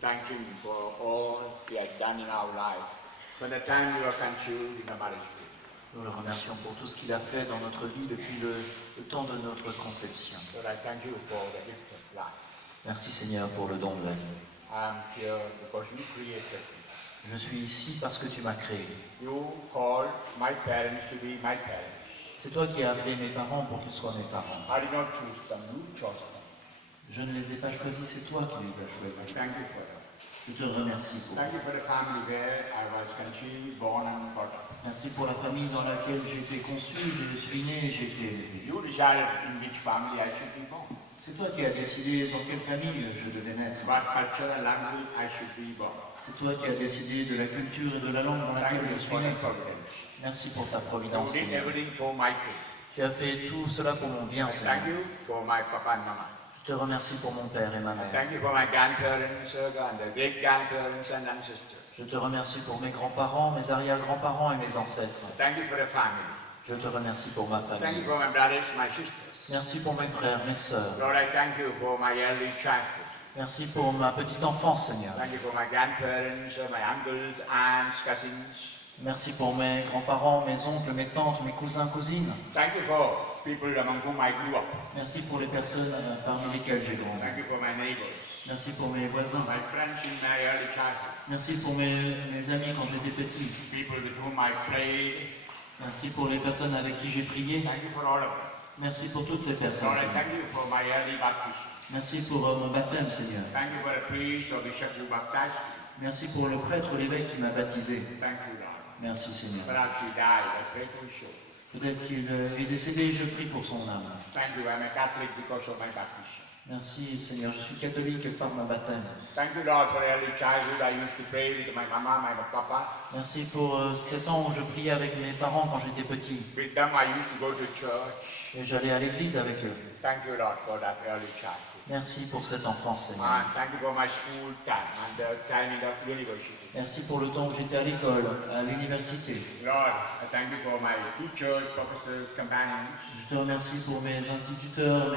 thank Him for all He has done in our life from the time we were conceived in the marriage bed. Nous le remercions pour tout ce qu'il a fait dans notre vie depuis le temps de notre conception. Lord, I thank you for the gift of life. Merci Seigneur pour le don de la vie. I am here because you created me. Je suis ici parce que tu m'as créé. You called my parents to be my parents. C'est toi qui as appelé mes parents pour qu'ils soient mes parents. I did not choose them, you chose them. Je ne les ai pas choisis, c'est toi qui les as choisis. Thank you for them. Je te remercie pour Thank you for the family where I was conceived, born and brought up. Merci pour la famille dans laquelle j'ai été conçu, je suis né et j'ai été élevé. You decided in which family I should be born. C'est toi qui as décidé dans quelle famille je devais naître. What culture and language I should be born. C'est toi qui as décidé de la culture et de la langue dans Thank laquelle you je suis for né. the providence. Merci pour ta You providence, did Seigneur. everything for my good. Tu as fait tout cela pour mon bien, I Seigneur. thank you for my papa and mama. Je te remercie pour mon père et ma mère. Thank you for my grandparents and the great grandparents and ancestors. Je te remercie pour mes grands-parents, mes arrière-grands-parents et mes ancêtres. Thank you for the family. Je te remercie pour ma Thank you famille. for my brothers, my sisters. Merci pour mes frères, mes sœurs. Lord, I thank you for my early childhood. Merci pour ma petite enfance, Seigneur. Thank you for my grandparents, my uncles, aunts, cousins. Merci pour mes grands-parents, mes oncles, mes tantes, mes cousins, cousines. Thank you for people among whom I grew up. Merci pour les personnes parmi lesquelles j'ai grandi. Thank you for my neighbors, Merci pour mes voisins. my friends in my early childhood, Merci pour mes amis quand j'étais petit. people with whom I played. Merci pour les personnes avec qui j'ai prié. Thank you for all of them. Merci pour toutes ces personnes. Lord, I Seigneur. thank you for my early baptism. Merci pour mon baptême, Seigneur. Thank you for the priest or bishop who baptized me. Merci pour le prêtre, l'évêque qui m'a baptisé. Thank you, Lord. Merci, Seigneur. Perhaps he died, I pray for his soul. Peut-être qu'il est décédé, je prie pour son âme. Thank you, I'm a Catholic because of my baptism. Merci, Seigneur. Je suis catholique par ma baptême. Thank you, Lord, for early childhood. I used to pray with my mama, my papa. Merci pour ce temps où je priais avec mes parents quand j'étais petit. With them, I used to go to church. Et j'allais à l'église avec eux. Thank you, Lord, for that early childhood. Merci pour cette enfance, Seigneur. And thank you for my school time and the time in the university. Merci pour le temps où j'étais à l'école, à l'université. Lord, I thank you for my teachers, professors, companions. Je te remercie pour mes instituteurs,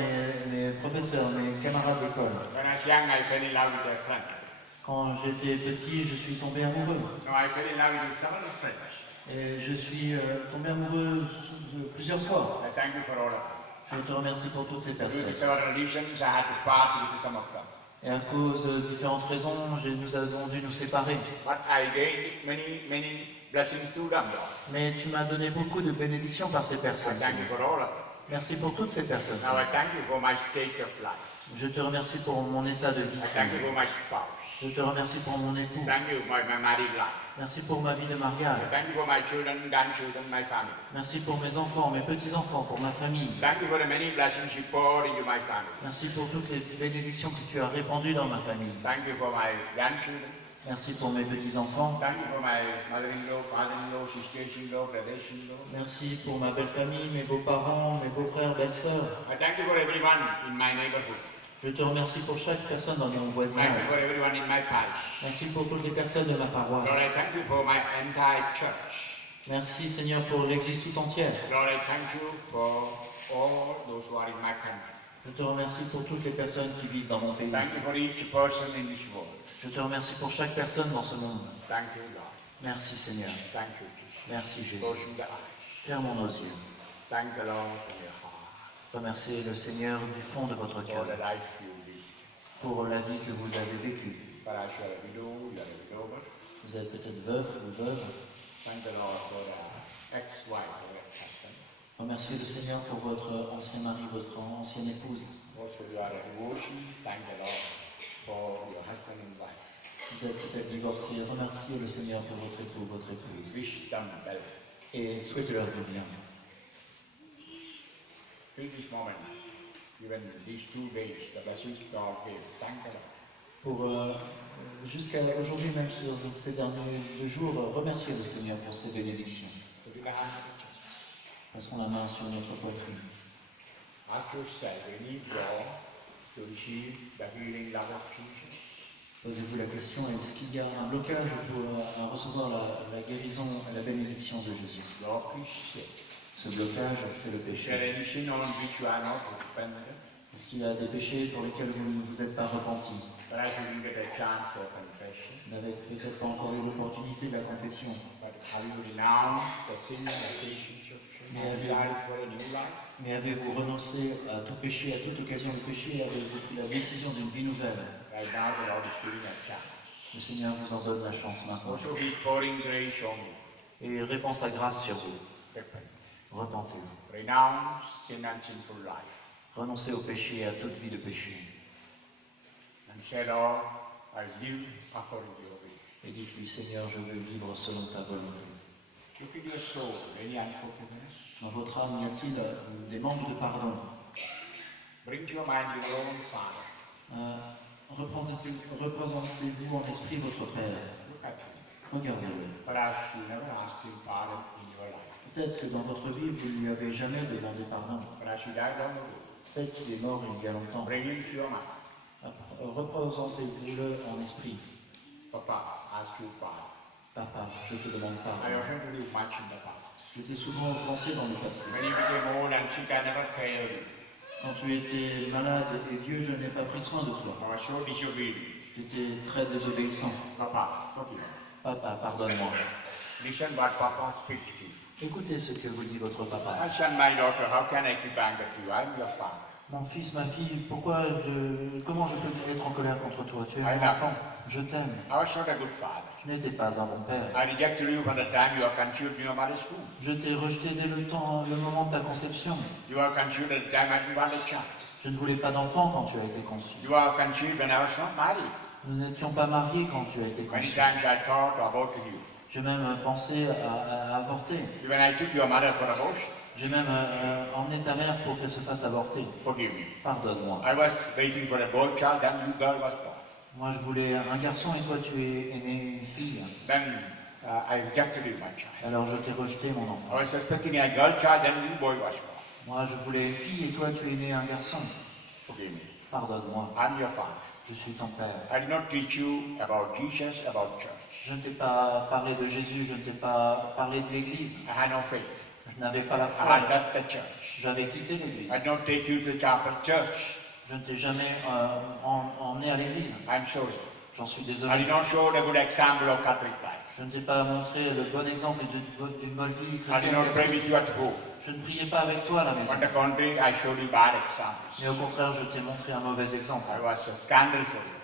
mes professeurs, mes camarades d'école. When I was young, I fell in love with a friend. Quand j'étais petit, je suis tombé amoureux. No, I fell in love with several friends. Et je suis tombé amoureux plusieurs fois. I thank you for all of them. Je te remercie pour toutes ces Due to personnes. several reasons, I had to part with some of them. Et à cause de différentes raisons, nous avons dû nous séparer. But I gained many blessings through them, Lord. Mais tu m'as donné beaucoup de bénédictions par ces I personnes. thank you Seigneur. for all of them. Merci pour toutes ces personnes. Now I thank you for my state of life. Je te remercie pour mon état de vie. I thank you Seigneur. for my spouse. Je te remercie pour mon époux. Thank you for my married life. Merci pour ma vie de I mariage. thank you for my children, grandchildren, my family. Merci pour mes enfants, mes petits-enfants, pour ma famille. Thank you for the many blessings you poured into my family. Merci pour toutes les bénédictions que tu as répandues dans ma famille. Thank you for my grandchildren. Merci pour mes petits-enfants. Thank you for my mother-in-law, father-in-law, sisters-in-law, brothers-in-law. Merci pour ma belle famille, mes beaux-parents, mes beaux-frères, belles-sœurs. I thank you for everyone in my neighborhood. Je te remercie pour chaque personne dans mon Thank you voisinage. for everyone in my parish. Merci pour toutes les personnes de ma paroisse. Lord, I thank you for my entire church. Merci Seigneur pour l'Église tout entière. Lord, I thank you for all those who are in my country. Je te remercie pour toutes les personnes qui vivent dans mon pays. Thank you for each person in this world. Je te remercie pour chaque personne dans ce monde. Thank you, Lord. Merci Seigneur. Thank you, Jesus. Merci Jésus. Closing the eyes. Fermons nos yeux. Thank the Lord for your heart, Remerciez le Seigneur du fond de votre for cœur the life you live. pour la vie que vous avez vécue. Perhaps you are a widow, you are a widower. Vous êtes peut-être veuf ou veuve. Thank the Lord for the ex-wife or ex-husband. Remerciez le Seigneur pour votre ancien mari, votre ancienne épouse. Also, you are a divorcee. Thank the Lord for your husband and wife. Vous êtes peut-être divorcé. Remerciez le Seigneur pour votre époux, votre épouse. Wish them well. Et souhaitez-leur du bien. Till this moment, even these 2 days, the blessings God gave. Thank the Lord. Pour jusqu'à aujourd'hui, même sur ces derniers 2 jours, remerciez le Seigneur pour ces bénédictions. Putting a hand on the chest. Passons la main sur notre poitrine. Ask yourself, any door to receive the healing love of Jesus? Posez-vous la question, est-ce qu'il y a un blocage pour recevoir la guérison et la bénédiction de Jésus? Block is sin. Ce blocage, c'est le Is there péché. any sin on which you are not repentant? Est-ce qu'il y a des péchés pour lesquels vous ne vous êtes pas repenti? Perhaps you didn't get a chance for confession. Vous n'avez peut-être pas encore eu l'opportunité de la confession. But have you renounced the sin, the occasions of sin, and decided for a new life? Mais avez-vous renoncé à tout péché, à toute occasion de péché? Avez-vous pris la décision d'une vie nouvelle? Right now the Lord is giving a chance. Le Seigneur vous en donne la chance maintenant. Also He is pouring grace on you. Et il répand sa grâce sur vous. Repent. Repentez-vous. Renounce sin and sinful life. Renoncez au péché et à toute vie de péché. And say, Lord, I live according to your will. Et dites-lui, Seigneur, je veux vivre selon ta volonté. Look in your soul, any unforgiveness. Dans votre âme, y a-t-il des manques de pardon? Bring to your mind your own Father. Représentez-vous en esprit votre Père. Look at him. Regardez-le. Perhaps you never asked him pardon in your life. Peut-être que dans votre vie, vous ne lui avez jamais demandé pardon. Perhaps he died long ago. Peut-être qu'il est mort il y a longtemps. Bring him to your mind. Représentez-vous-le en esprit. Papa, ask you pardon. Papa, je te demande I pardon. often do much in the past. Je t'ai souvent offensé dans le passé. When you became old and sick, I never cared you. Quand tu étais malade et vieux, je n'ai pas pris soin de toi. I was so disobedient. J'étais très désobéissant. Papa, forgive me. Papa, pardonne-moi. Listen what Papa speaks to you. Écoutez ce que vous dit votre papa. My son, my daughter, how can I keep anger to you? I'm your father. Mon fils, ma fille, comment je peux être en colère contre toi? Tu es I mon love enfant. Je t'aime. I was not a good father. Je n'étais pas un bon père. I rejected you from the time you were conceived in your mother's womb. Je t'ai rejeté dès le moment de ta conception. You were conceived at the time I didn't want a child. Je ne voulais pas d'enfant quand tu as été conçu. You were conceived when I was not married. Nous n'étions pas mariés quand tu as été Many conçu. times I thought about you. J'ai même pensé à avorter. Even I took your mother for abortion. J'ai même emmené ta mère pour qu'elle se fasse avorter. Forgive me. Pardonne-moi. I was waiting for a boy child, then you girl was born. Moi, je voulais un garçon et toi, tu es né une fille. Then I rejected you, my child. Alors, je t'ai rejeté, mon I enfant. was expecting a girl child, then you boy was born. Moi, je voulais une fille et toi, tu es né un garçon. Forgive me. Pardonne-moi. I'm your father. Je suis ton père. I did not teach you about Jesus, about church. Je ne t'ai pas parlé de Jésus, je ne t'ai pas parlé de l'Église. I had no faith. Je n'avais pas la I foi. had left the church. J'avais quitté l'Église. I did not take you to the chapel church. Je ne t'ai jamais emmené à l'Église. I'm sorry. J'en suis I désolé. did not show the good example of Catholic life. Je ne t'ai pas montré le bon exemple d'une bonne vie I did chrétienne. not pray with you at home. Je ne priais pas avec toi à la maison. On the contrary, I showed you bad examples. Mais au contraire, je t'ai montré un mauvais exemple. I was a scandal for you.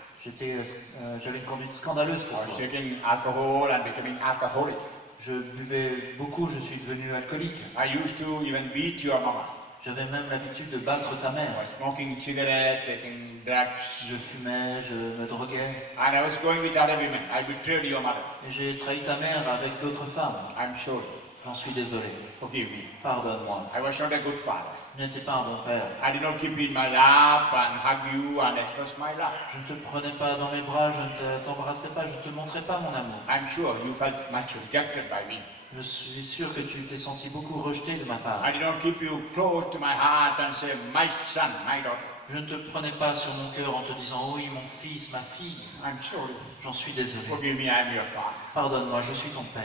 J'avais une conduite scandaleuse pour I was toi. taking alcohol and becoming alcoholic. Je buvais beaucoup, je suis devenu alcoolique. I used to even beat your mama. J'avais même l'habitude de battre ta I mère. was smoking cigarettes, taking drugs, Je fumais, je me droguais. and I was going with other women. I betrayed your mother. Et j'ai trahi ta mère avec d'autres femmes. I'm sorry. J'en suis désolé. Forgive me. Pardonne-moi. I was not a good father. Je n'étais pas un bon père. I did not keep you in my lap and hug you and express my love. Je ne te prenais pas dans mes bras, je ne t'embrassais pas, je ne te montrais pas mon amour. I'm sure you felt much rejected by me. Je suis sûr que tu t'es senti beaucoup rejeté de ma part. I did not keep you close to my heart and say, my son, my daughter. Je ne te prenais pas sur mon cœur en te disant oui, mon fils, ma fille. I'm sorry. J'en suis désolé. Forgive me, I'm your father. Pardonne-moi, je suis ton père.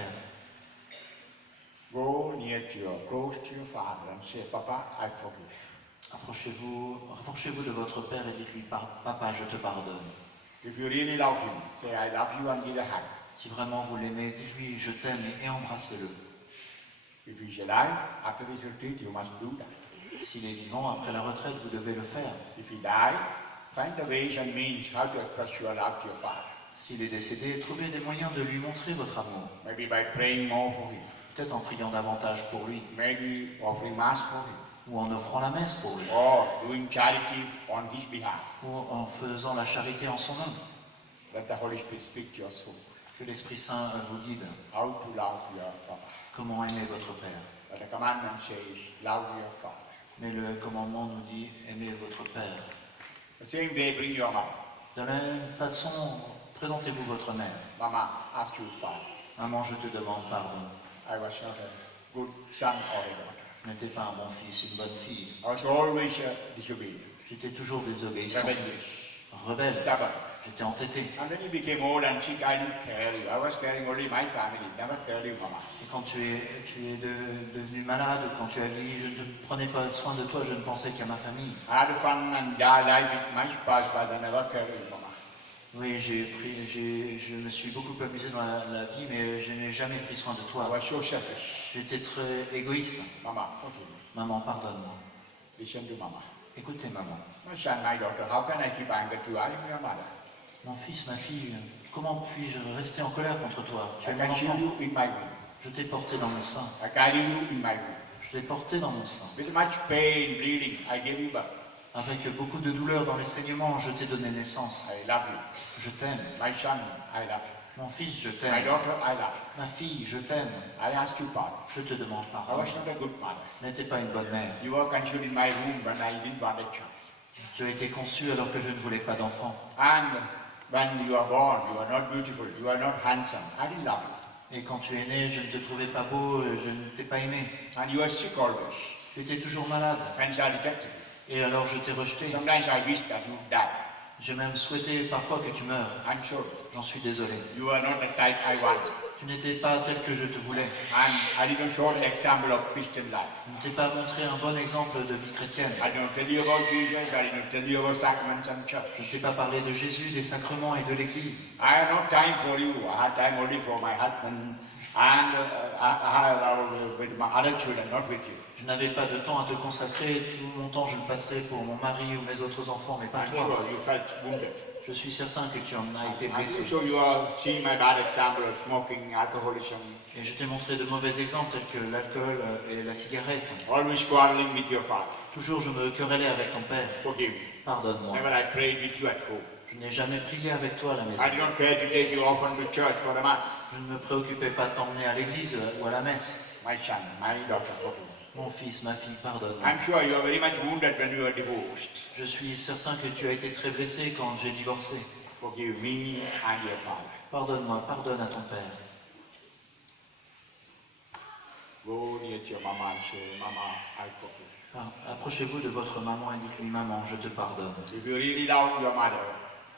Go near to close to your father and say, Papa, I forgive. Rapprochez-vous de votre père et dites-lui, Papa, je te pardonne. If you really love him, say, I love you and give a hug. Si vraiment vous l'aimez, dites-lui, je t'aime et embrassez-le. If he's alive, after this retreat, you must do that. S'il est vivant, après la retraite, vous devez le faire. If he died, find the ways and means how to express your love to your father. S'il est décédé, trouvez des moyens de lui montrer votre amour. Maybe by praying more for him. Peut-être en priant davantage pour lui, Maybe offering mass for him. ou en offrant la messe pour lui, Or doing charity on his behalf. ou en faisant la charité en son nom. Let the Holy Spirit speak to your soul. Que l'Esprit Saint vous guide. How to love your papa. Comment aimer votre père. But the commandment says, love your father. Mais le commandement nous dit, aimez votre père. The same day, bring your mother. De la même façon, présentez-vous votre mère. Mama, ask you pardon. Maman, je te demande pardon. I was not a good son or a daughter. Je n'étais pas un bon fils, une bonne fille. I was always disobedient, J'étais toujours désobéissant, rebellious. rebelle, stubborn. j'étais entêté. And when you became old and sick, I didn't care you. I was caring only my family, never cared you, Mama. Et quand tu es devenu malade, quand tu as vieilli, je ne prenais pas soin de toi, je ne pensais qu'à ma famille. I had fun and life with my spouse, but I never cared you, Mama. Oui, je me suis beaucoup amusé dans la vie, mais je n'ai jamais pris soin de I toi. was so selfish. J'étais très égoïste. Mama, forgive me. Maman, pardonne-moi. Listen to Mama. Écoutez, maman. My son, my daughter, how can I keep anger to you? I am your mother. Mon fils, ma fille, comment puis-je rester en colère contre toi? Tu I es can mon shield enfant. you in my womb. Je t'ai porté dans mon sein. I carry you in my womb. Je t'ai porté dans mon sein. With much pain, bleeding, I gave you birth. Avec beaucoup de douleur dans les saignements, je t'ai donné naissance. I love you. Je t'aime. My son, I love Mon fils, je you. My t'aime. daughter, I love Ma fille, je t'aime. you. I ask you pardon. Je te demande I pardon. was not a good mother. N'étais pas une bonne mère. You were conceived in my womb when I didn't want a child. Tu as été conçu alors que je ne voulais pas d'enfant. And when you are born, you are not beautiful, you are not handsome. I didn't love you. Et quand tu es né, je ne te trouvais pas beau, je ne t'ai pas aimé. And you were sick always. Tu étais toujours malade. Hence I rejected you. Et alors je t'ai rejeté. Sometimes I wish that you die. J'ai même souhaité parfois que tu meurs. I'm sorry. J'en suis désolé. You are not the type I wanted. Tu n'étais pas tel que je te voulais. And I didn't show the example of Christian life. Je ne t'ai pas montré un bon exemple de vie chrétienne. I didn't tell you about Jesus, I didn't tell you about sacraments and church. Je ne t'ai pas parlé de Jésus, des sacrements et de l'Église. I had no time for you. I had time only for my husband and with my other children, not with you. Je n'avais pas de temps à te consacrer. Tout mon temps, je le passais pour mon mari ou mes autres enfants, mais pas I'm toi. sure you felt wounded. Je suis certain que tu en as été I'm blessé. sure you are seeing my bad example of smoking, alcoholism, Et je t'ai montré de mauvais exemples tels que l'alcool et la cigarette. always quarreling with your father. Toujours, je me querellais avec ton père. Forgive me. Pardonne-moi. Never I prayed with you at home. Je n'ai jamais prié avec toi à la maison. I didn't care to take you often to church for the mass. Je ne me préoccupais pas de t'emmener à l'église ou à la messe. My son, my daughter, forgive me. Mon fils, ma fille, pardonne-moi. I'm sure you are very much wounded when you were divorced. Je suis certain que tu as été très blessé quand j'ai divorcé. Forgive me and your father. Pardonne-moi, pardonne à ton père. Go near to your mama and say, Mama, I forgive you. Approchez-vous de votre maman et dites-lui, maman, je te pardonne. If you really love your mother,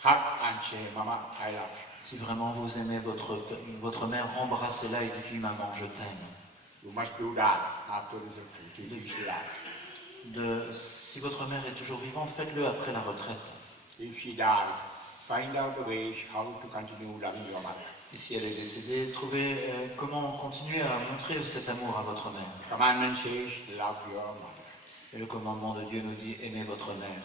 hug and say, Mama, I love you. Si vraiment vous aimez votre mère, embrassez-la et dites-lui, maman, je t'aime. You must do that after this retreat. If she died. Si votre mère est toujours vivante, faites-le après la retraite. If she died, find out the ways how to continue loving your mother. Et si elle est décédée, trouvez comment continuer à montrer cet amour à votre mère. Commandment says, love your mother. Et le commandement de Dieu nous dit, aimez votre mère.